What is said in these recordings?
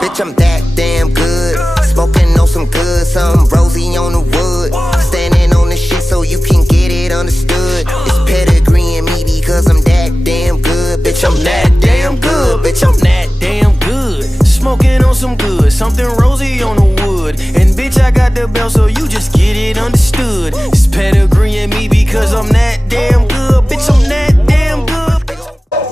Bitch, I'm that damn good. Smoking on some good, some rosy on the wood. Standing on the shit so you can get it understood. It's pedigree in me because I'm that damn good. Bitch, I'm that damn good. Bitch, I'm that damn good. Smoking on some good, something rosy on the wood. And bitch, I got the belt so you just get it understood. It's pedigree in me because I'm that damn good. Bitch, I'm that damn good.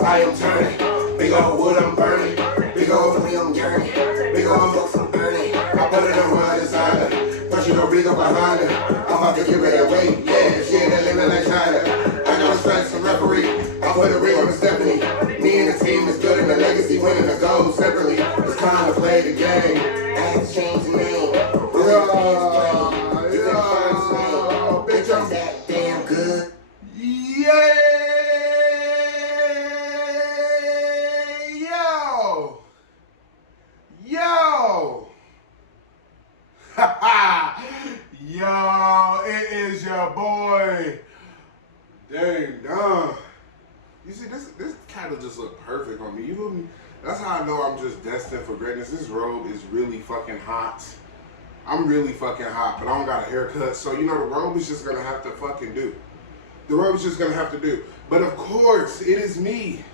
I am turning, big old wood I'm burning, big old me I'm journey, big old books I'm burning. I put it on one side, but you don't big up behind it. I'm about to give it away, yeah, shit that living like China. I got a strike some referee, I put a ring on the Stephanie. Me and the team is good and the legacy winning the gold separately. It's time to play the game. I had to change the name. Bitch, I'm that damn good. Yeah. Yo, it is your boy, DAME.DONN. You see, this kind of just look perfect on me. You feel me? That's how I know I'm just destined for greatness. This robe is really fucking hot. I'm really fucking hot, but I don't got a haircut. So, you know, the robe is just going to have to fucking do. The robe is just going to have to do. But of course, it is me,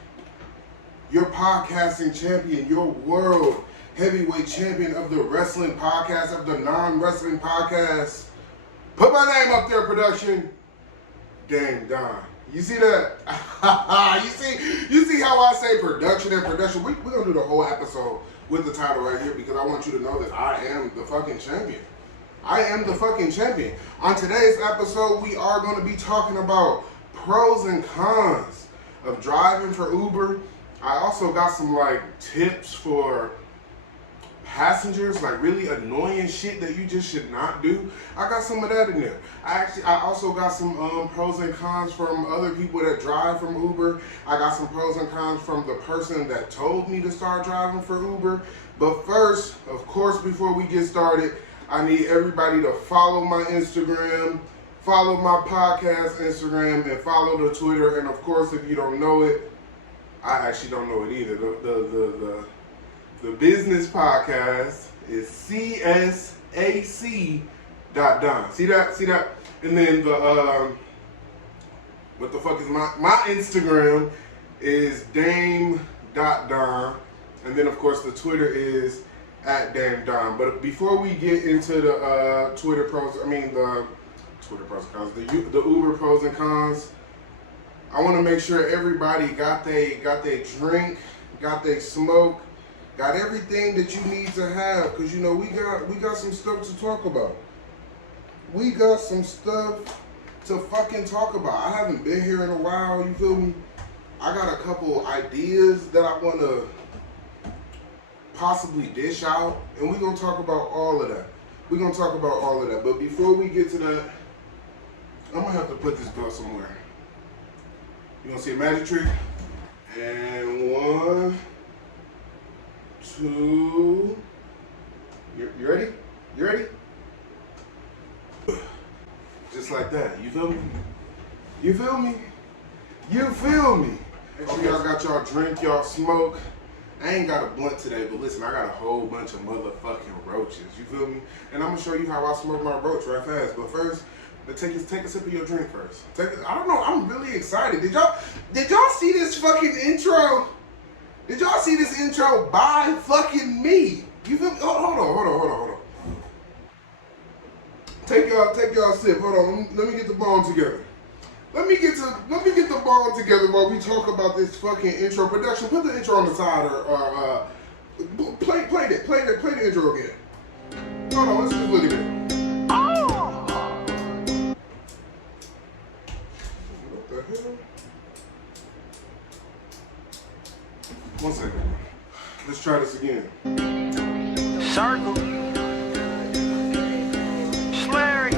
your podcasting champion, your world heavyweight champion of the wrestling podcast, of the non-wrestling podcast. Put my name up there, production. DAME.DONN. You see that? you see how I say production and production? We're going to do the whole episode with the title right here because I want you to know that I am the fucking champion. I am the fucking champion. On today's episode, we are going to be talking about pros and cons of driving for Uber. I also got some like tips for passengers, like really annoying shit that you just should not do. I got some of that in there. I also got some pros and cons from other people that drive from Uber. I got some pros and cons from the person that told me to start driving for Uber. But first, of course, before we get started, I need everybody to follow my Instagram, follow my podcast Instagram, and follow the Twitter. And of course, if you don't know it, I actually don't know it either. The business podcast is C.S.A.C.DONN. See that? And then the what the fuck is my Instagram is DAME.DONN. And then of course the Twitter is @DAME.DONN. But before we get into the the Twitter pros and cons, the Uber pros and cons, I want to make sure everybody got they drink, got they smoke, got everything that you need to have, because you know we got some stuff to talk about. We got some stuff to fucking talk about. I haven't been here in a while, you feel me? I got a couple ideas that I want to possibly dish out, and we're going to talk about all of that. But before we get to that, I'm going to have to put this belt somewhere. You going to see a magic trick? And 1, 2, you ready? You ready? Just like that, you feel me? You feel me? You feel me? Make sure y'all got y'all drink, y'all smoke. I ain't got a blunt today, but listen, I got a whole bunch of motherfucking roaches, you feel me? And I'm gonna show you how I smoke my roach right fast, but first, take a sip of your drink first. I don't know, I'm really excited. Did y'all see this fucking intro? Did y'all see this intro by fucking me? You feel me? Hold on. Take y'all a sip. Hold on. Let me get the ball together. Let me get the ball together while we talk about this fucking intro. Production, put the intro on the side or play the intro again. Hold on, let's just look at it. What the hell? 1 second. Let's try this again. Circle. Slurry.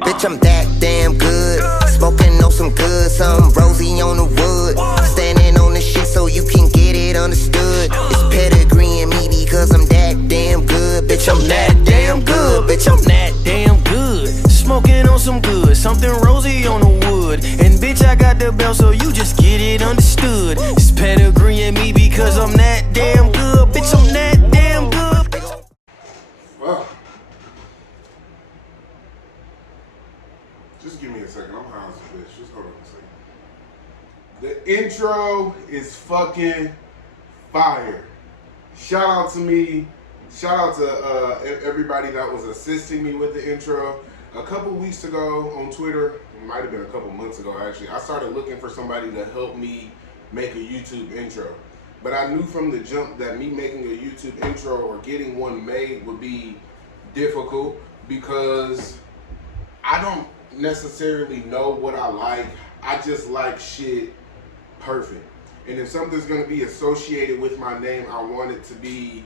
Bitch, I'm that damn good. Smoking on some good, some rosy on the wood. Standing on the shit so you can get it understood. It's pedigree in me because I'm that damn good. Bitch, I'm that damn good. Bitch, I'm that damn good. Smoking on some good, something rosy on the wood. And bitch, I got the belt so you just get it understood. It's pedigree in me because I'm that damn intro is fucking fire. Shout out to me. Shout out to everybody that was assisting me with the intro. A couple weeks ago on Twitter, it might have been a couple months ago actually, I started looking for somebody to help me make a YouTube intro. But I knew from the jump that me making a YouTube intro or getting one made would be difficult because I don't necessarily know what I like. I just like shit perfect. And if something's gonna be associated with my name, I want it to be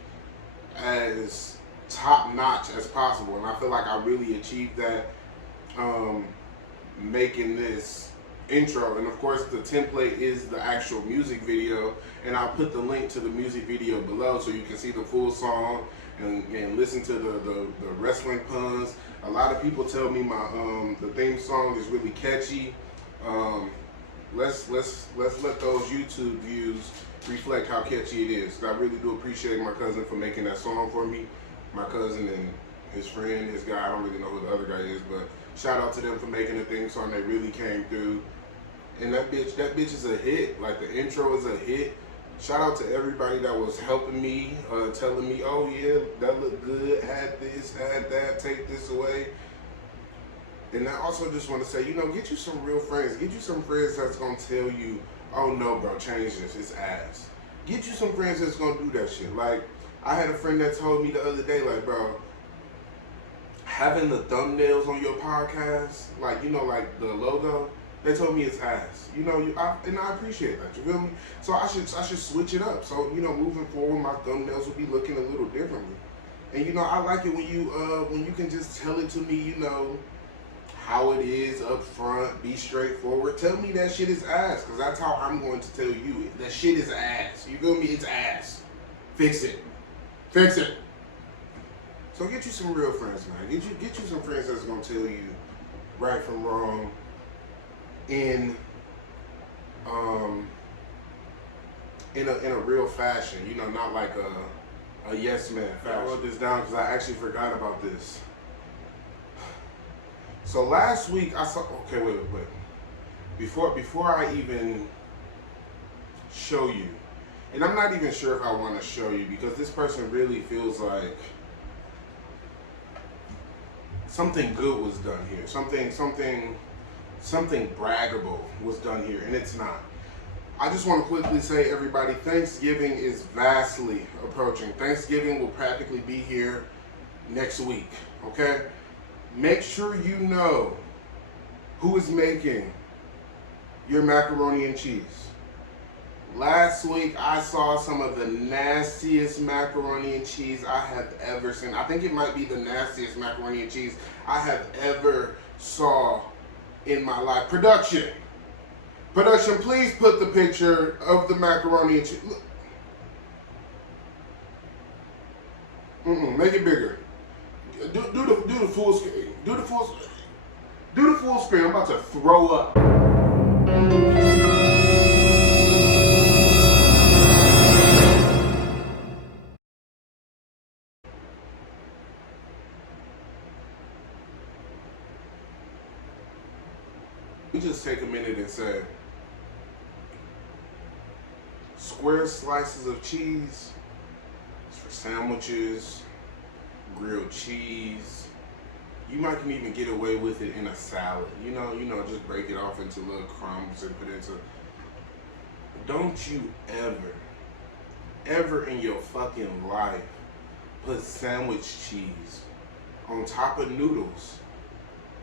as top notch as possible. And I feel like I really achieved that making this intro. And of course the template is the actual music video, and I'll put the link to the music video below so you can see the full song and listen to the wrestling puns. A lot of people tell me my the theme song is really catchy. Let's let those YouTube views reflect how catchy it is. I really do appreciate my cousin for making that song for me. My cousin and his friend, his guy, I don't really know who the other guy is, but shout out to them for making the theme song. They really came through. And that bitch is a hit. Like, the intro is a hit. Shout out to everybody that was helping me, telling me, oh yeah, that looked good, add this, add that, take this away. And I also just want to say, you know, get you some real friends. Get you some friends that's going to tell you, oh no, bro, change this, it's ass. Get you some friends that's going to do that shit. Like, I had a friend that told me the other day, like, bro, having the thumbnails on your podcast, like, you know, like the logo, they told me it's ass. You know, and I appreciate that, you feel me? So I should switch it up. So, you know, moving forward, my thumbnails will be looking a little differently. And, you know, I like it when you can just tell it to me, you know, how it is up front, be straightforward. Tell me that shit is ass, because that's how I'm going to tell you it. That shit is ass. You feel me? It's ass. Fix it. Fix it. So get you some real friends, man. Get you some friends that's going to tell you right from wrong in a real fashion. You know, not like a yes man fashion. I wrote this down because I actually forgot about this. So last week I saw, okay, wait. Before I even show you, and I'm not even sure if I want to show you because this person really feels like something good was done here. Something braggable was done here, and it's not. I just want to quickly say, everybody, Thanksgiving is vastly approaching. Thanksgiving will practically be here next week, okay? Make sure you know who is making your macaroni and cheese. Last week, I saw some of the nastiest macaroni and cheese I have ever seen. I think it might be the nastiest macaroni and cheese I have ever saw in my life. Production, please put the picture of the macaroni and cheese. Make it bigger. Do the full screen. Do the full screen. I'm about to throw up. We just take a minute and say, square slices of cheese is for sandwiches, grilled cheese. You might can even get away with it in a salad. You know, just break it off into little crumbs and put it into. Don't you ever in your fucking life put sandwich cheese on top of noodles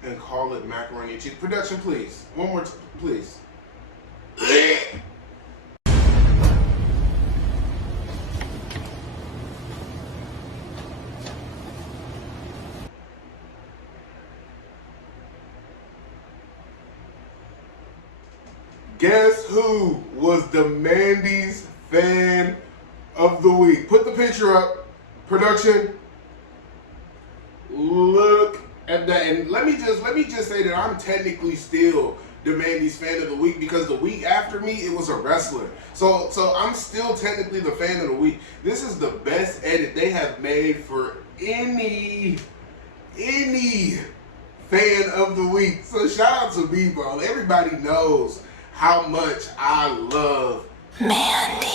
and call it macaroni and cheese. Production, please. One more time, please. Guess who was the Mandy's fan of the week? Put the picture up. Production. Look at that. And let me just say that I'm technically still the Mandy's fan of the week because the week after me it was a wrestler. So I'm still technically the fan of the week. This is the best edit they have made for any fan of the week. So shout out to me, bro. Everybody knows how much I love Mandy.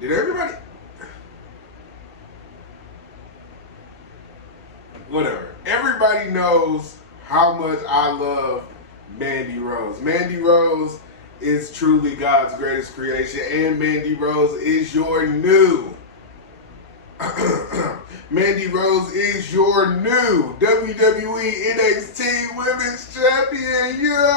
Did everybody? Whatever. Everybody knows how much I love Mandy Rose. Mandy Rose is truly God's greatest creation, and Mandy Rose is your new. Mandy Rose is your new WWE NXT Women's Champion. Yeah!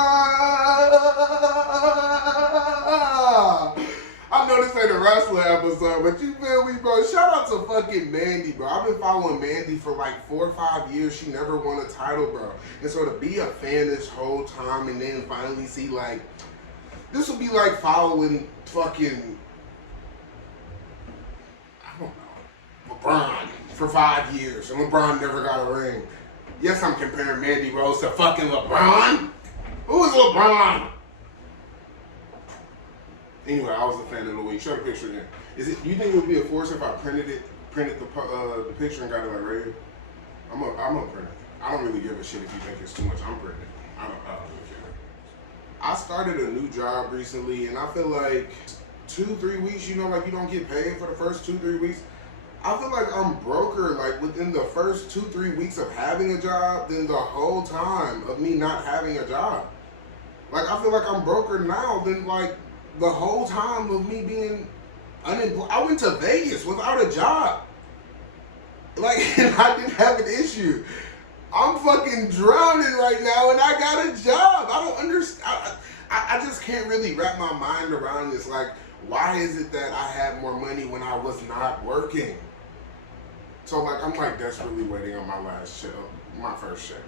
I know this ain't a wrestling episode, but you feel me, bro? Shout out to fucking Mandy, bro. I've been following Mandy for like 4 or 5 years. She never won a title, bro. And so to be a fan this whole time and then finally see, like, this would be like following fucking, I don't know, LeBron for 5 years, and LeBron never got a ring. Yes, I'm comparing Mandy Rose to fucking LeBron. Who is LeBron? Anyway, I was a fan of the week. Show the picture again. Do you think it would be a force if I printed the picture and got it like right here? I'm gonna print it. I don't really give a shit if you think it's too much. I'm printing it. I don't really care. I started a new job recently, and I feel like 2-3 weeks, you know, like you don't get paid for the first 2-3 weeks. I feel like I'm broker like within the first 2-3 weeks of having a job than the whole time of me not having a job. Like I feel like I'm broker now than like the whole time of me being unemployed. I went to Vegas without a job. Like, and I didn't have an issue. I'm fucking drowning right now and I got a job. I don't understand. I just can't really wrap my mind around this. Like, why is it that I had more money when I was not working? So, like, I'm like desperately waiting on my last check, my first check.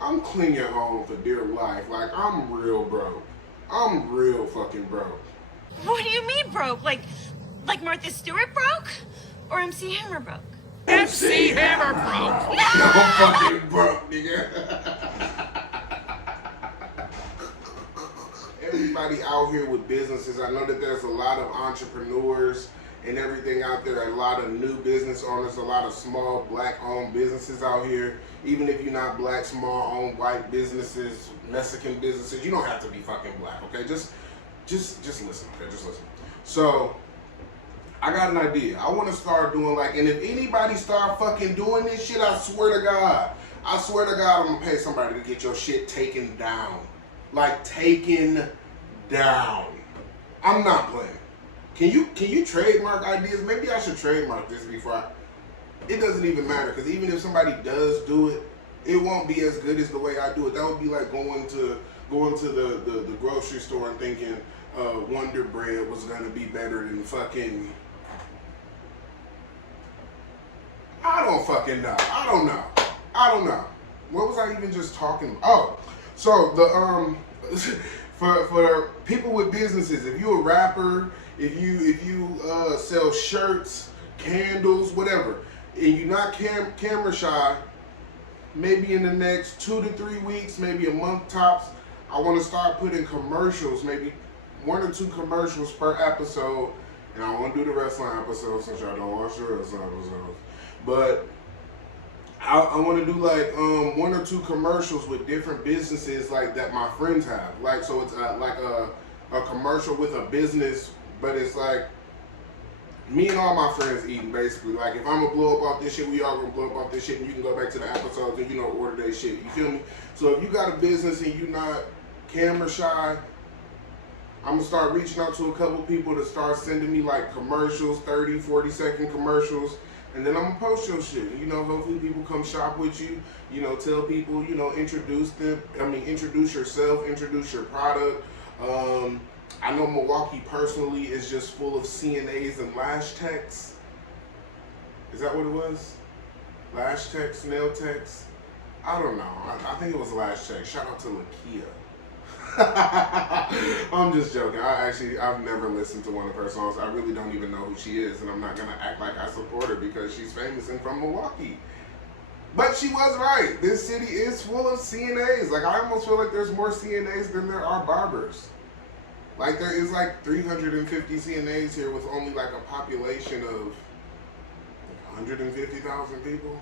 I'm clinging on for dear life. Like, I'm real broke. I'm real fucking broke. What do you mean broke? Like Martha Stewart broke? Or MC Hammer broke? MC Hammer broke. I'm fucking broke, nigga. Everybody out here with businesses, I know that there's a lot of entrepreneurs and everything out there, a lot of new business owners, a lot of small black-owned businesses out here. Even if you're not black, small-owned white businesses, Mexican businesses, you don't have to be fucking black, okay? Just listen, okay? Just listen. So, I got an idea. I want to start doing like, and if anybody start fucking doing this shit, I swear to God, I'm gonna pay somebody to get your shit taken down. Like, taken down. I'm not playing. Can you trademark ideas? Maybe I should trademark this before it doesn't even matter, because even if somebody does do it, it won't be as good as the way I do it. That would be like going to the grocery store and thinking Wonder Bread was gonna be better than fucking, I don't fucking know. I don't know. What was I even just talking about? Oh, so the for people with businesses, if you a rapper, if you sell shirts, candles, whatever, and you're not camera shy, maybe in the next 2 to 3 weeks, maybe a month tops, I want to start putting commercials, maybe 1 or 2 commercials per episode. And I want to do the wrestling episode since y'all don't watch the wrestling episodes. But I want to do like 1 or 2 commercials with different businesses like that my friends have. Like, so it's like a commercial with a business, but it's like me and all my friends eating, basically. Like, if I'm gonna blow up off this shit, we all gonna blow up off this shit, and you can go back to the episodes and, you know, order that shit. You feel me? So if you got a business and you're not camera shy, I'm gonna start reaching out to a couple people to start sending me like commercials, 30, 40-second commercials, and then I'm gonna post your shit. You know, hopefully people come shop with you, you know, tell people, you know, introduce yourself, introduce your product. I know Milwaukee personally is just full of CNAs and lash techs. Is that what it was? Lash techs, nail techs? I don't know. I think it was lash tech. Shout out to Lakia. I'm just joking. I've never listened to one of her songs. I really don't even know who she is, and I'm not gonna act like I support her because she's famous and from Milwaukee. But she was right. This city is full of CNAs. Like, I almost feel like there's more CNAs than there are barbers. Like, there is like 350 CNAs here with only like a population of 150,000 people.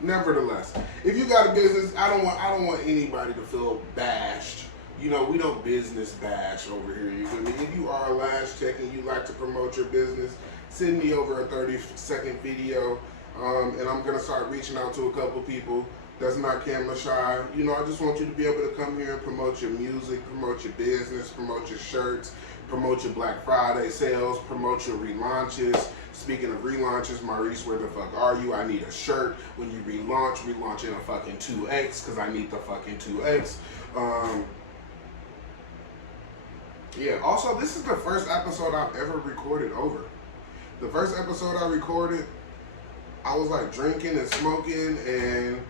Nevertheless, if you got a business, I don't want anybody to feel bashed. You know, we don't business bash over here. You feel me? If you are a lash tech and you like to promote your business, send me over a 30-second video, and I'm gonna start reaching out to a couple people that's not camera shy. You know, I just want you to be able to come here and promote your music, promote your business, promote your shirts, promote your Black Friday sales, promote your relaunches. Speaking of relaunches, Maurice, where the fuck are you? I need a shirt. When you relaunch in a fucking 2X, because I need the fucking 2X. Yeah, also, this is the first episode I've ever recorded over. The first episode I recorded, I was like drinking and smoking, and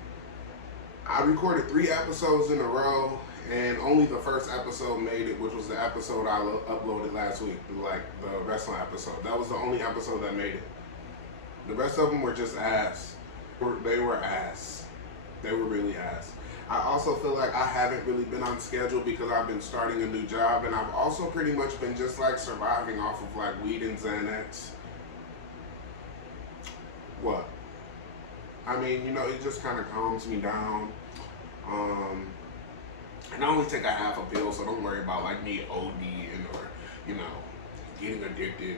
I recorded 3 episodes in a row, and only the first episode made it, which was the episode I uploaded last week, like the wrestling episode. That was the only episode that made it. The rest of them were just ass. They were ass. They were really ass. I also feel like I haven't really been on schedule because I've been starting a new job, and I've also pretty much been just like surviving off of like weed and Xanax. What? I mean, you know, it just kind of calms me down. And I only take a half a pill, so don't worry about like me ODing or, you know, getting addicted.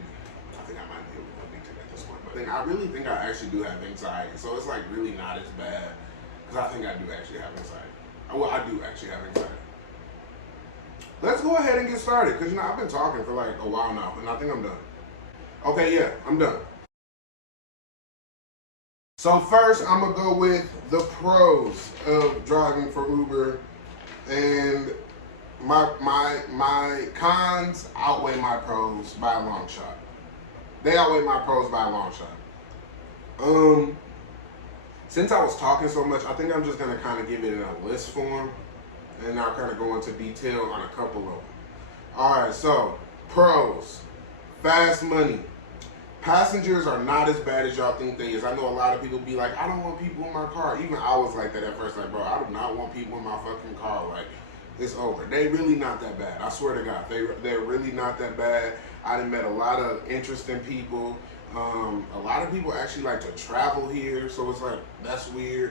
I think I might be addicted at this point, but I really think I actually do have anxiety, so it's like really not as bad, because I think I do actually have anxiety. Well, I do actually have anxiety. Let's go ahead and get started, because, you know, I've been talking for like a while now, and I think I'm done. Okay, yeah, I'm done. So first, I'm gonna go with the pros of driving for Uber, and my cons outweigh my pros by a long shot. They outweigh my pros by a long shot. Since I was talking so much, I think I'm just gonna kind of give it in a list form, and I'll kind of go into detail on a couple of them. All right, so pros: fast money. Passengers are not as bad as y'all think they is. I know a lot of people be like, I don't want people in my car. Even I was like that at first, like, bro, I do not want people in my fucking car. Like, it's over. They really not that bad. I swear to God, they're really not that bad. I done met a lot of interesting people. A lot of people actually like to travel here, so it's like, that's weird.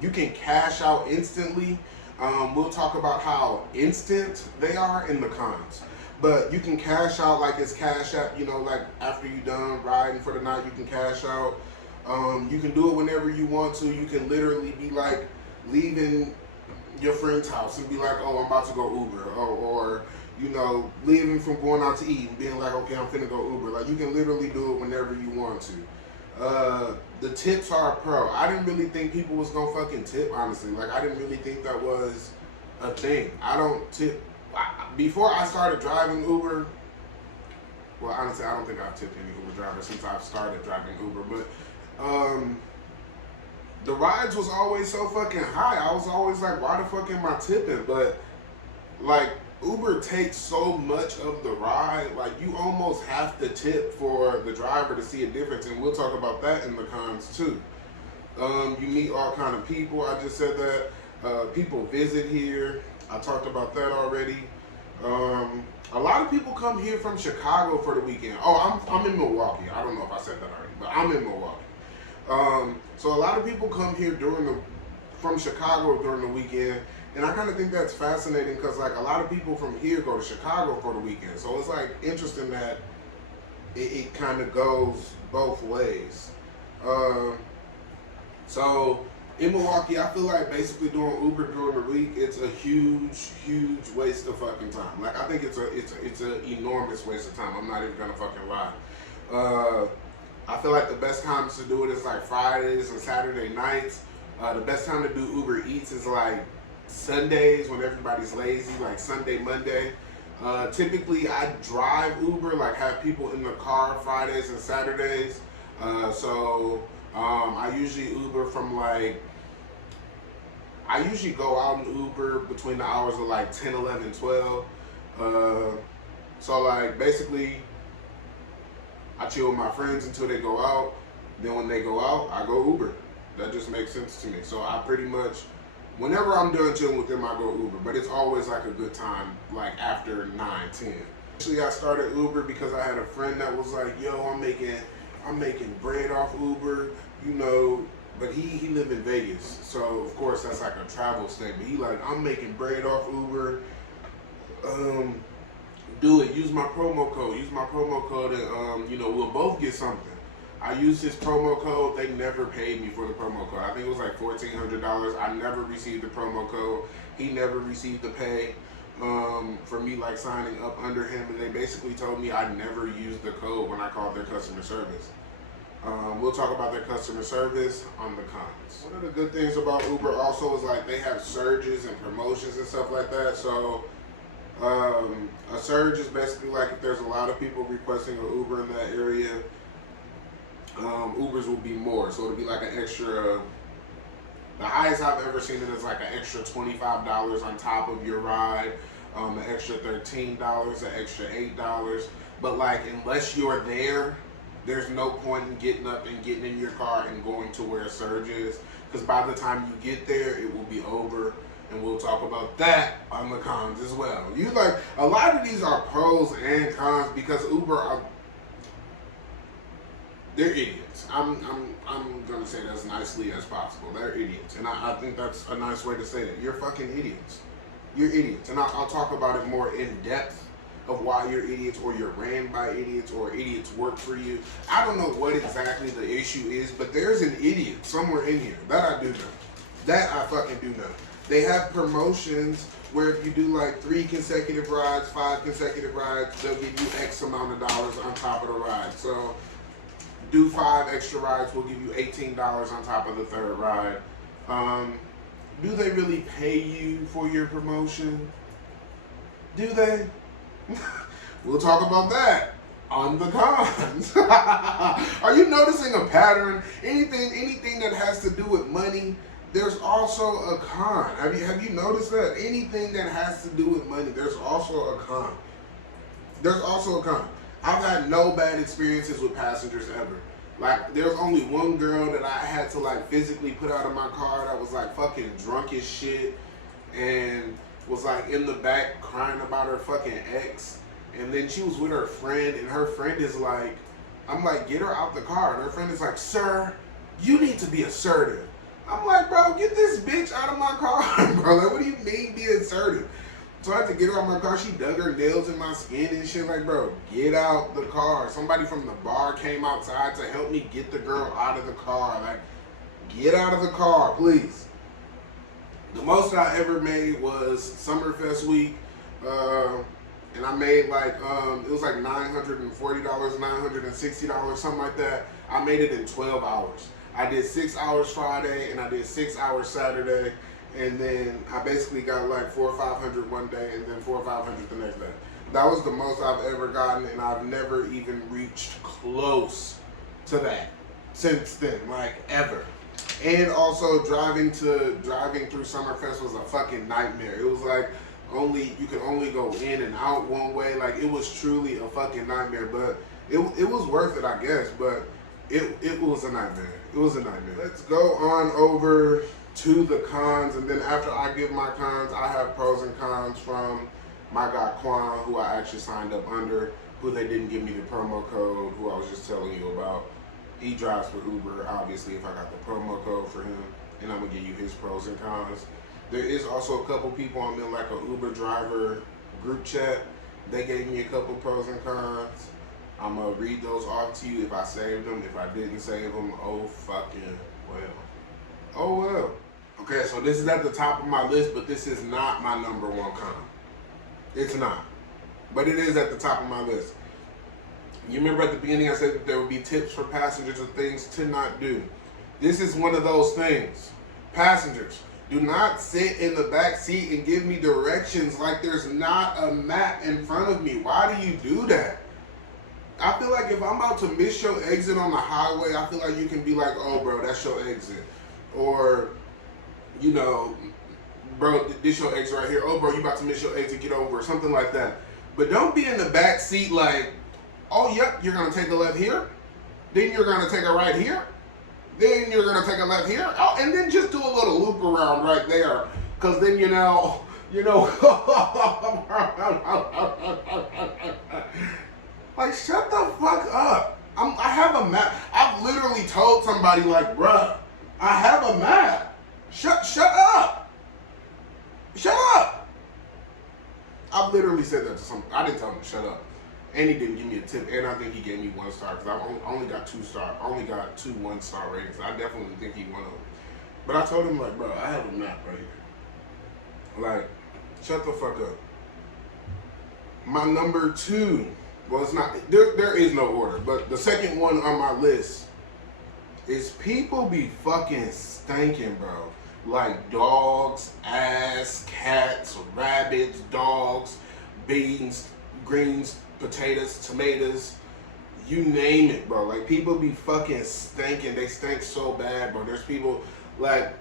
You can cash out instantly. We'll talk about how instant they are in the cons. But you can cash out like it's Cash App, you know, like after you done riding for the night, you can cash out. You can do it whenever you want to. You can literally be like leaving your friend's house and be like, oh, I'm about to go Uber. Or you know, leaving from going out to eat and being like, okay, I'm finna go Uber. Like, you can literally do it whenever you want to. The tips are a pro. I didn't really think people was gonna fucking tip, honestly. Like, I didn't really think that was a thing. I don't tip. Before I started driving Uber, well, honestly, I don't think I've tipped any Uber driver since I've started driving Uber, but the rides was always so fucking high. I was always like, why the fuck am I tipping? But, like, Uber takes so much of the ride, like, you almost have to tip for the driver to see a difference, and we'll talk about that in the cons, too. You meet all kind of people. I just said that. People visit here. I talked about that already. A lot of people come here from Chicago for the weekend. Oh, I'm in Milwaukee. I don't know if I said that already, but I'm in Milwaukee. So a lot of people come here from Chicago during the weekend, and I kind of think that's fascinating because like a lot of people from here go to Chicago for the weekend. So it's like interesting that it kind of goes both ways. So in Milwaukee, I feel like basically doing Uber during the week, it's a huge waste of fucking time. Like, I think it's an enormous waste of time. I'm not even gonna fucking lie. I feel like the best times to do it is like Fridays and Saturday nights. The best time to do Uber Eats is like Sundays when everybody's lazy, like Sunday, Monday. Typically, I drive Uber, like have people in the car Fridays and Saturdays. I usually Uber from like, I usually go out and Uber between the hours of like 10, 11, 12. So like basically I chill with my friends until they go out. Then when they go out, I go Uber. That just makes sense to me. So I pretty much, whenever I'm done chilling with them, I go Uber. But it's always like a good time, like after 9, 10. Actually, I started Uber because I had a friend that was like, yo, I'm making bread off Uber. you know, but he live in Vegas, so of course that's like a travel statement. He like, I'm making bread off Uber. Do it. Use my promo code. Use my promo code, and you know, we'll both get something. I used his promo code. They never paid me for the promo code. I think it was like $1,400. I never received the promo code. He never received the pay for me like signing up under him, and they basically told me I never used the code when I called their customer service. We'll talk about their customer service on the cons. One of the good things about Uber also is like they have surges and promotions and stuff like that. So a surge is basically like if there's a lot of people requesting an Uber in that area, Ubers will be more. So it'll be like an extra, the highest I've ever seen it is like an extra $25 on top of your ride, an extra $13, an extra $8. But like unless you're there, there's no point in getting up and getting in your car and going to where a surge is, because by the time you get there, it will be over, and we'll talk about that on the cons as well. You like, a lot of these are pros and cons because Uber, they're idiots. I'm gonna say that as nicely as possible. They're idiots, and I think that's a nice way to say it. You're fucking idiots. You're idiots, and I'll talk about it more in depth of why you're idiots, or you're ran by idiots, or idiots work for you. I don't know what exactly the issue is, but there's an idiot somewhere in here. That I do know. That I fucking do know. They have promotions where if you do like 3 consecutive rides, 5 consecutive rides, they'll give you X amount of dollars on top of the ride. So do 5 extra rides, we'll give you $18 on top of the 3rd ride. Do they really pay you for your promotion? Do they? We'll talk about that on the cons. Are you noticing a pattern? Anything that has to do with money, there's also a con. Have you noticed that? Anything that has to do with money, there's also a con. There's also a con. I've had no bad experiences with passengers ever. Like, there's only one girl that I had to like physically put out of my car that was like fucking drunk as shit and was like in the back crying about her fucking ex. And then she was with her friend, and her friend is like, I'm like, get her out the car. And her friend is like, sir, you need to be assertive. I'm like, bro, get this bitch out of my car, bro. Like, what do you mean be assertive? So I had to get her out of my car. She dug her nails in my skin and shit. Like, bro, get out the car. Somebody from the bar came outside to help me get the girl out of the car. Like, get out of the car, please. The most I ever made was Summerfest week, and I made like, it was like $940, $960, something like that. I made it in 12 hours. I did 6 hours Friday, and I did 6 hours Saturday, and then I basically got like $400 or $500 one day, and then $400 or $500 the next day. That was the most I've ever gotten, and I've never even reached close to that since then, like ever. And also driving through Summerfest was a fucking nightmare. It was like you could only go in and out one way. Like, it was truly a fucking nightmare. But it was worth it, I guess. But it was a nightmare. It was a nightmare. Let's go on over to the cons, and then after I give my cons, I have pros and cons from my guy Quan, who I actually signed up under, who they didn't give me the promo code, who I was just telling you about. He drives for Uber, obviously, if I got the promo code for him, and I'm gonna give you his pros and cons. There is also a couple people I'm in like a Uber driver group chat. They gave me a couple pros and cons. I'm gonna read those off to you if I saved them. If I didn't save them, oh fucking well. Oh well. Okay, so this is at the top of my list, but this is not my number one con. It's not. But it is at the top of my list. You remember at the beginning I said that there would be tips for passengers of things to not do. This is one of those things. Passengers, do not sit in the back seat and give me directions like there's not a map in front of me. Why do you do that? I feel like if I'm about to miss your exit on the highway, I feel like you can be like, oh bro, that's your exit. Or, you know, bro, this your exit right here. Oh bro, you about to miss your exit, get over, or something like that. But don't be in the back seat like, oh, yep, you're going to take a left here. Then you're going to take a right here. Then you're going to take a left here. Oh, and then just do a little loop around right there. Because then, you know. Like, shut the fuck up. I have a map. I've literally told somebody like, bruh, I have a map. Shut up. Shut up. I've literally said that to some. I didn't tell him to shut up. And he didn't give me a tip. And I think he gave me 1 star because I only got 2 stars. I only got 2 1-star ratings. I definitely think he won them. But I told him like, bro, I have a map right here. Like, shut the fuck up. My number 2. Well, it's not, there is no order, but the second one on my list is people be fucking stinking, bro. Like dogs, ass, cats, rabbits, dogs, beans, greens, potatoes, tomatoes, you name it, bro. Like people be fucking stinking. They stink so bad, bro. There's people like,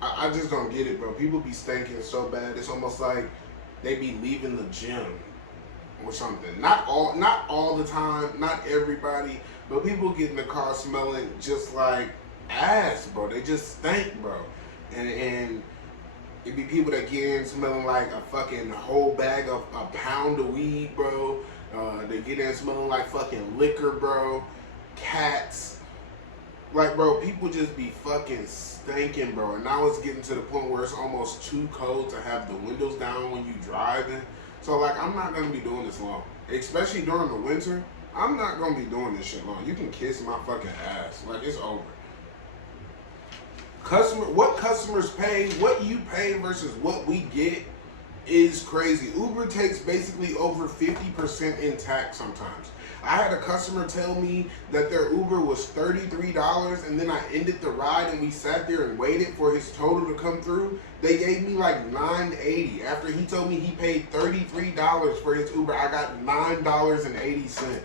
I just don't get it, bro. People be stinking so bad. It's almost like they be leaving the gym or something. Not all the time, not everybody, but people get in the car smelling just like ass, bro. They just stink, bro. And it be people that get in smelling like a fucking whole bag of a pound of weed, bro. They get in smelling like fucking liquor, bro. Cats. Like, bro, people just be fucking stinking, bro. And now it's getting to the point where it's almost too cold to have the windows down when you driving. So, like, I'm not going to be doing this long. Especially during the winter, I'm not going to be doing this shit long. You can kiss my fucking ass. Like, it's over. What customers pay, what you pay versus what we get is crazy. Uber takes basically over 50% in tax sometimes. I had a customer tell me that their Uber was $33 and then I ended the ride and we sat there and waited for his total to come through. They gave me like $9.80. After he told me he paid $33 for his Uber, I got $9.80.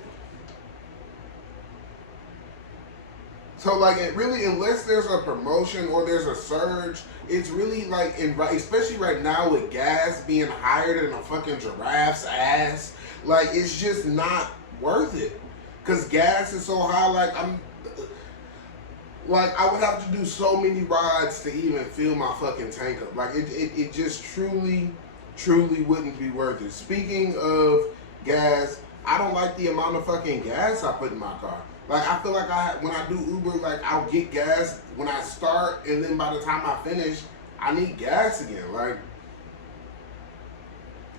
So like it really, unless there's a promotion or there's a surge, it's really like, especially right now with gas being higher than a fucking giraffe's ass, like it's just not worth it. Cause gas is so high, I would have to do so many rides to even fill my fucking tank up. Like it just truly wouldn't be worth it. Speaking of gas, I don't like the amount of fucking gas I put in my car. Like, I feel like when I do Uber, like, I'll get gas when I start, and then by the time I finish, I need gas again. Like,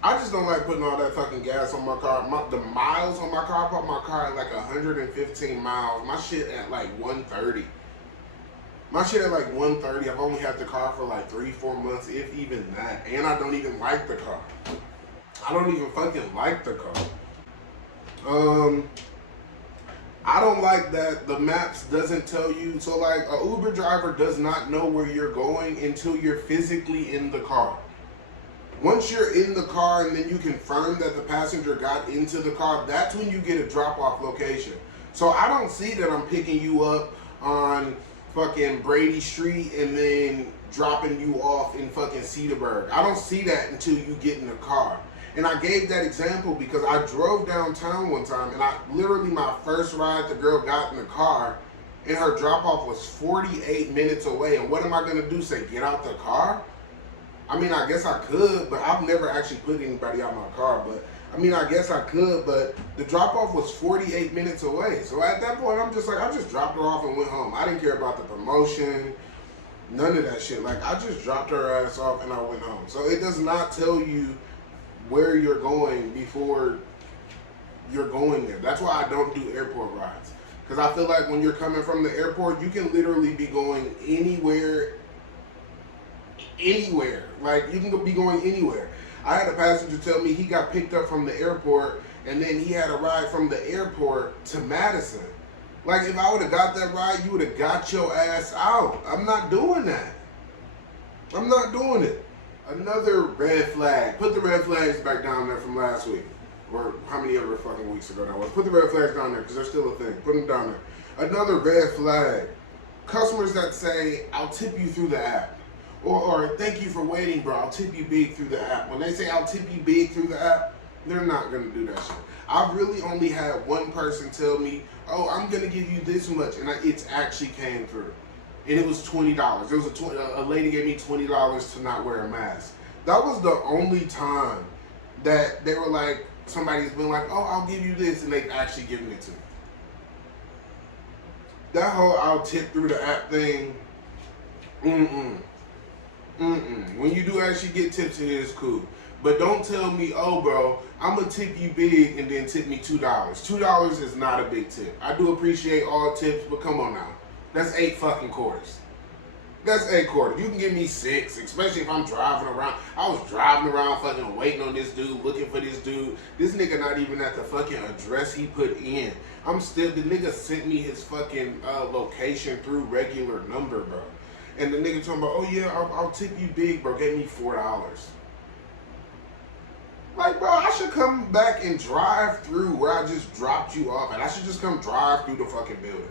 I just don't like putting all that fucking gas on my car. The miles on my car, I put my car at like 115 miles. My shit at like 130. My shit at like 130. I've only had the car for like 3-4 months, if even that. And I don't even like the car. I don't even fucking like the car. I don't like that the maps doesn't tell you. So like a Uber driver does not know where you're going until you're physically in the car. Once you're in the car and then you confirm that the passenger got into the car, that's when you get a drop-off location. So I don't see that I'm picking you up on fucking Brady Street and then dropping you off in fucking Cedarburg. I don't see that until you get in the car. And I gave that example because I drove downtown one time and literally my first ride, the girl got in the car and her drop off was 48 minutes away. And what am I gonna do? Say, get out the car? I mean, I guess I could, but I've never actually put anybody out my car. But I mean, I guess I could, but the drop off was 48 minutes away. So at that point, I'm just like, I just dropped her off and went home. I didn't care about the promotion, none of that shit. Like, I just dropped her ass off and I went home. So it does not tell you where you're going before you're going there. That's why I don't do airport rides. Because I feel like when you're coming from the airport, you can literally be going anywhere. Like, you can be going anywhere. I had a passenger tell me he got picked up from the airport and then he had a ride from the airport to Madison. Like, if I would have got that ride, you would have got your ass out. I'm not doing that. I'm not doing it. Another red flag. Put the red flags back down there from last week. Or how many other fucking weeks ago that was. Put the red flags down there because they're still a thing. Put them down there. Another red flag. Customers that say, I'll tip you through the app. Or thank you for waiting, bro. I'll tip you big through the app. When they say I'll tip you big through the app, they're not going to do that shit. I've really only had one person tell me, oh, I'm going to give you this much. And it actually came through. And it was $20. It was a lady gave me $20 to not wear a mask. That was the only time that they were like, somebody's been like, oh, I'll give you this, and they've actually given it to me. That whole I'll tip through the app thing, when you do actually get tips, it is cool. But don't tell me, oh, bro, I'm going to tip you big and then tip me $2. $2 is not a big tip. I do appreciate all tips, but come on now. That's 8 fucking quarters. That's 8 quarters. You can give me 6, especially if I'm driving around. I was driving around fucking waiting on this dude, looking for this dude. This nigga not even at the fucking address he put in. The nigga sent me his fucking location through regular number, bro. And the nigga talking about, oh yeah, I'll tip you big, bro. Gave me $4. Like, bro, I should come back and drive through where I just dropped you off, and I should just come drive through the fucking building.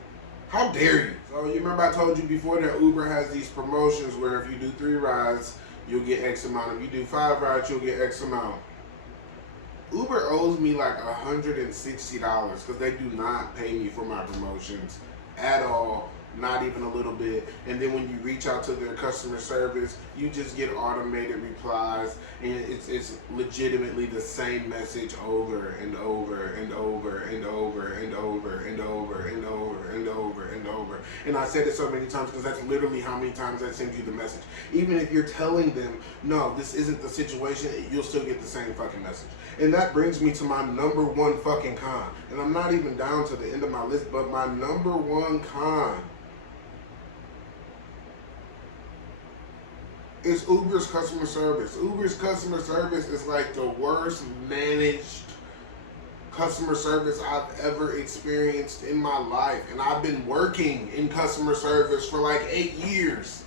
How dare you? So you remember I told you before that Uber has these promotions where if you do 3 rides, you'll get X amount. If you do 5 rides, you'll get X amount. Uber owes me like $160 because they do not pay me for my promotions at all. Not even a little bit. And then when you reach out to their customer service, you just get automated replies, and it's legitimately the same message over and over and over and over and over and over and over and over and over. And I said it so many times because that's literally how many times I send you the message. Even if you're telling them, no, this isn't the situation, you'll still get the same fucking message. And that brings me to my number 1 fucking con. And I'm not even down to the end of my list, but my number 1 con is Uber's customer service. Uber's customer service is like the worst managed customer service I've ever experienced in my life. And I've been working in customer service for like 8 years.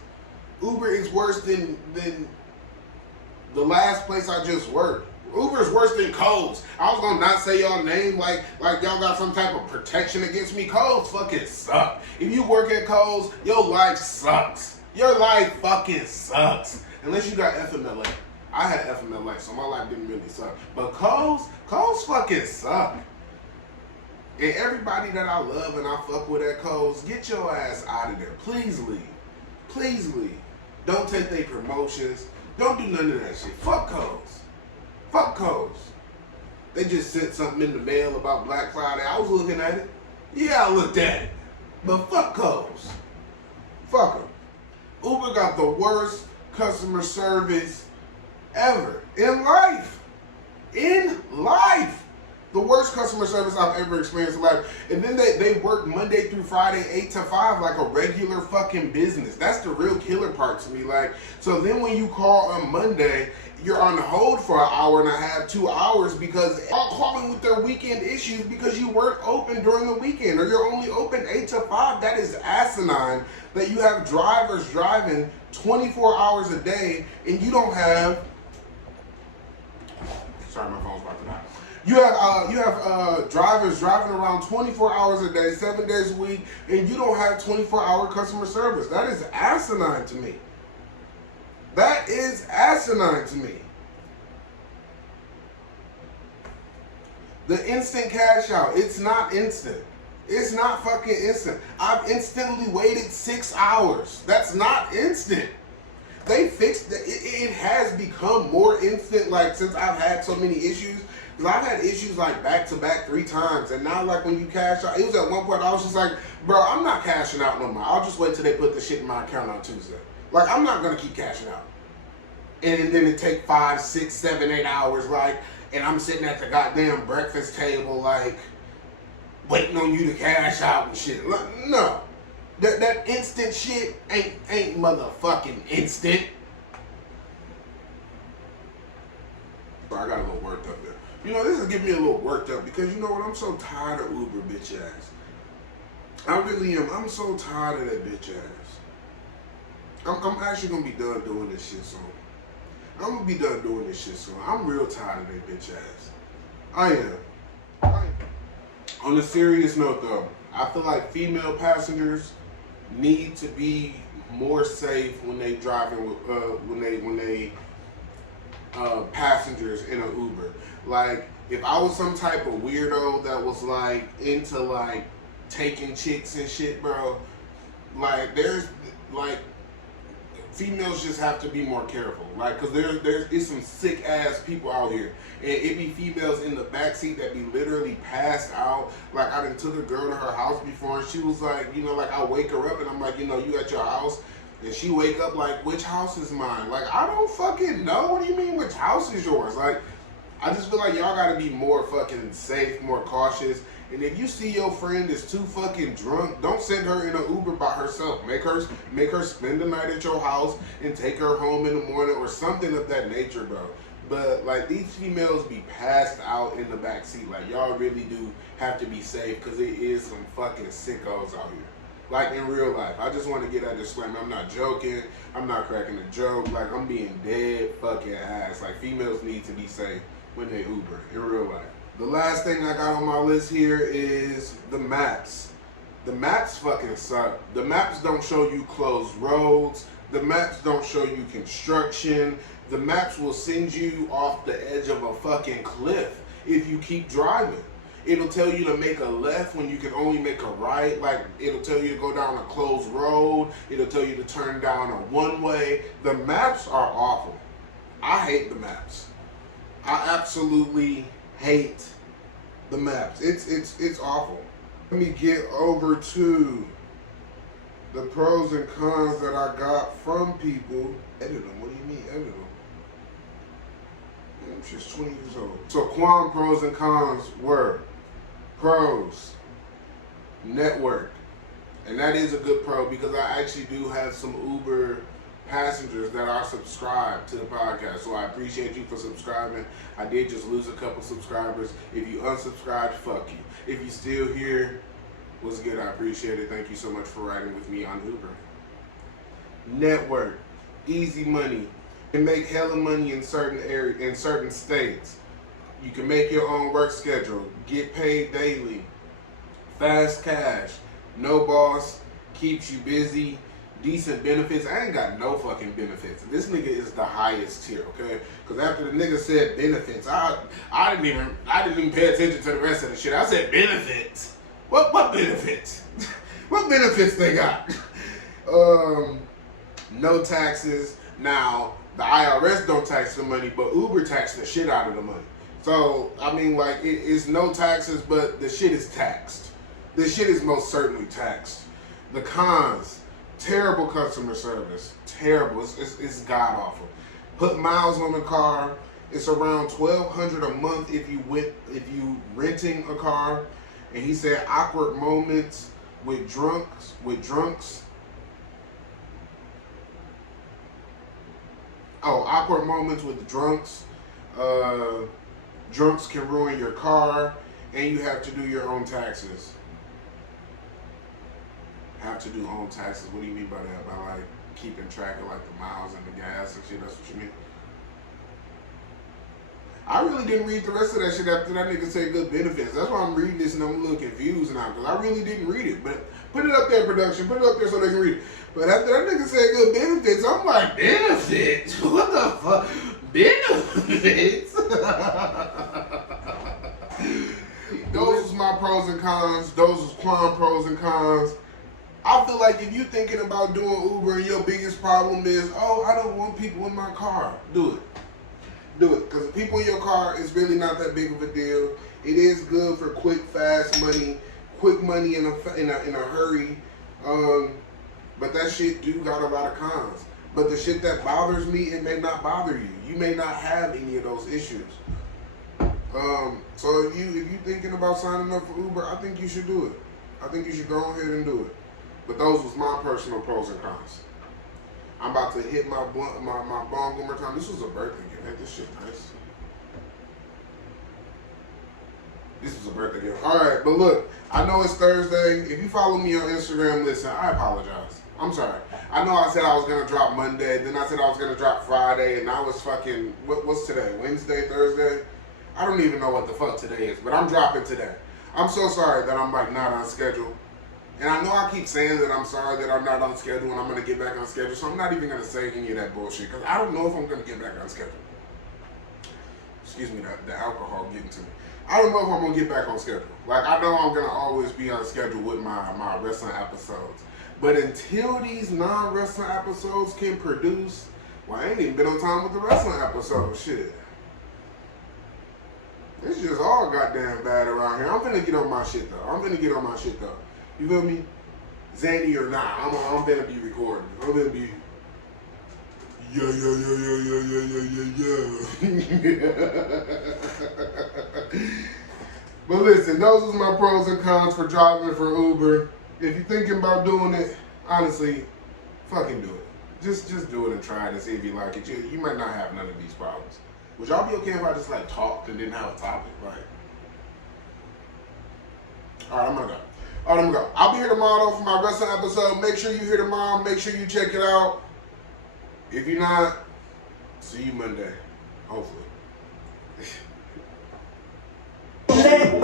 Uber is worse than the last place I just worked. Uber is worse than Coles. I was gonna not say y'all name like y'all got some type of protection against me. Coles fucking suck. If you work at Coles, your life sucks. Your life fucking sucks. Unless you got FMLA. I had FMLA, so my life didn't really suck. But Coles fucking suck. And everybody that I love and I fuck with at Coles, get your ass out of there. Please leave. Please leave. Don't take their promotions. Don't do none of that shit. Fuck Coles. Fuck Coles. They just sent something in the mail about Black Friday. I was looking at it. Yeah, I looked at it. But fuck Coles. Fuck them. Uber got the worst customer service ever in life. In life. The worst customer service I've ever experienced in life. And then they work Monday through Friday, 8 to 5, like a regular fucking business. That's the real killer part to me. Like, so then when you call on Monday, you're on hold for 1.5 hours, 2 hours, because they're all calling with their weekend issues because you weren't open during the weekend, or you're only open 8 to 5. That is asinine that you have drivers driving 24 hours a day and you don't have, sorry, my phone's about to die. You have drivers driving around 24 hours a day, 7 days a week, and you don't have 24-hour customer service. That is asinine to me. That is asinine to me. The instant cash out, it's not instant. It's not fucking instant. I've instantly waited 6 hours. That's not instant. They fixed it. It has become more instant, like, since I've had so many issues. Because I've had issues like back to back 3 times. And now, like, when you cash out, it was at one point I was just like, bro, I'm not cashing out no more. I'll just wait till they put the shit in my account on Tuesday. Like, I'm not going to keep cashing out. And then it take 5, 6, 7, 8 hours, like, and I'm sitting at the goddamn breakfast table, like, waiting on you to cash out and shit. Like, no. That instant shit ain't motherfucking instant. I got a little worked up there. You know, this is getting me a little worked up because, you know what, I'm so tired of Uber bitch ass. I really am. I'm so tired of that bitch ass. I'm actually going to be done doing this shit soon. I'm going to be done doing this shit soon. I'm real tired of that bitch ass. I am. On a serious note, though, I feel like female passengers need to be more safe when they driving with, when they passengers in an Uber. Like, if I was some type of weirdo that was like into like taking chicks and shit, bro, like there's like females just have to be more careful. Like, cause there's some sick ass people out here, and it be females in the backseat that be literally passed out. Like, I done took a girl to her house before, and she was like, you know, like I wake her up and I'm like, you know, you at your house, and she wake up like, which house is mine? Like, I don't fucking know. What do you mean, which house is yours? Like, I just feel like y'all gotta be more fucking safe, more cautious. And if you see your friend is too fucking drunk, don't send her in an Uber by herself. Make her spend the night at your house and take her home in the morning or something of that nature, bro. But like, these females be passed out in the back seat. Like, y'all really do have to be safe, because it is some fucking sickos out here. Like, in real life. I just want to get that disclaimer. I'm not joking. I'm not cracking a joke. Like, I'm being dead fucking ass. Like, females need to be safe when they Uber in real life. The last thing I got on my list here is the maps. The maps fucking suck. The maps don't show you closed roads. The maps don't show you construction. The maps will send you off the edge of a fucking cliff if you keep driving. It'll tell you to make a left when you can only make a right. Like, it'll tell you to go down a closed road. It'll tell you to turn down a one-way. The maps are awful. I hate the maps. I absolutely hate the maps. It's awful. Let me get over to the pros and cons that I got from people. Edit them. What do you mean edit them? I'm just 20 years old. So Quan pros and cons were: pros, network. And that is a good pro, because I actually do have some Uber passengers that are subscribed to the podcast, so I appreciate you for subscribing. I did just lose a couple subscribers. If you unsubscribed, fuck you. If you still here, what's good? I appreciate it. Thank you so much for riding with me on Uber. Network, easy money. You can make hella money in certain areas, in certain states. You can make your own work schedule, get paid daily, fast cash, no boss, keeps you busy. Decent benefits. I ain't got no fucking benefits. This nigga is the highest tier, okay? Because after the nigga said benefits, I didn't even pay attention to the rest of the shit. I said benefits. What benefits? What benefits they got? No taxes. Now, the IRS don't tax the money, but Uber tax the shit out of the money. So, I mean, like, it's no taxes, but the shit is taxed. The shit is most certainly taxed. The cons: terrible customer service. Terrible. It's god awful. Put miles on the car. It's around $1,200 a month if you renting a car. And he said awkward moments with drunks. Oh, awkward moments with drunks. Drunks can ruin your car, and you have to do your own taxes. Have to do own taxes. What do you mean by that? By like keeping track of like the miles and the gas and shit? That's what you mean? I really didn't read the rest of that shit after that nigga said good benefits. That's why I'm reading this and I'm a little confused now, because I really didn't read it. But put it up there, production. Put it up there so they can read it. But after that nigga said good benefits, I'm like, benefits? What the fuck? Benefits? Those was my pros and cons. Those was Quan pros and cons. I feel like if you're thinking about doing Uber and your biggest problem is, oh, I don't want people in my car, do it. Do it. Because the people in your car is really not that big of a deal. It is good for quick, fast money, in a hurry. But that shit do got a lot of cons. But the shit that bothers me, it may not bother you. You may not have any of those issues. So if you thinking about signing up for Uber, I think you should do it. I think you should go ahead and do it. But those was my personal pros and cons. I'm about to hit my bong one more time. This was a birthday gift. Ain't this shit nice? This was a birthday gift. Alright, but look, I know it's Thursday. If you follow me on Instagram, listen, I apologize. I'm sorry. I know I said I was going to drop Monday, then I said I was going to drop Friday, and I was fucking, what's today? Wednesday, Thursday? I don't even know what the fuck today is, but I'm dropping today. I'm so sorry that I'm like not on schedule. And I know I keep saying that I'm sorry that I'm not on schedule and I'm going to get back on schedule, so I'm not even going to say any of that bullshit, because I don't know if I'm going to get back on schedule. Excuse me, the alcohol getting to me. I don't know if I'm going to get back on schedule. Like, I know I'm going to always be on schedule with my wrestling episodes. But until these non-wrestling episodes can produce, well, I ain't even been on time with the wrestling episode. Shit. It's just all goddamn bad around here. I'm finna get on my shit though. You feel me? Zandy or not, I'm finna be recording. I'm finna be. Yeah. But listen, those was my pros and cons for driving for Uber. If you're thinking about doing it, honestly, fucking do it. Just do it and try it and see if you like it. You might not have none of these problems. Would y'all be okay if I just like talked and didn't have a topic? Like, alright, I'm gonna go. I'll be here tomorrow for my wrestling episode. Make sure you hear tomorrow. Make sure you check it out. If you're not, see you Monday. Hopefully. Ain't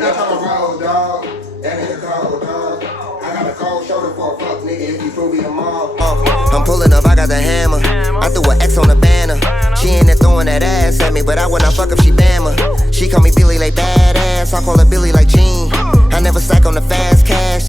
that type of roll, dog. That nigga cold, dog. I got a cold shoulder for a fuck nigga if you prove me tomorrow. I'm pulling up, I got the hammer. I threw an X on the banner. She ain't there throwing that ass at me, but I would not fuck if she Bama. She call me Billy like badass, I call her Billy like Jean. I never slack on the fast cash.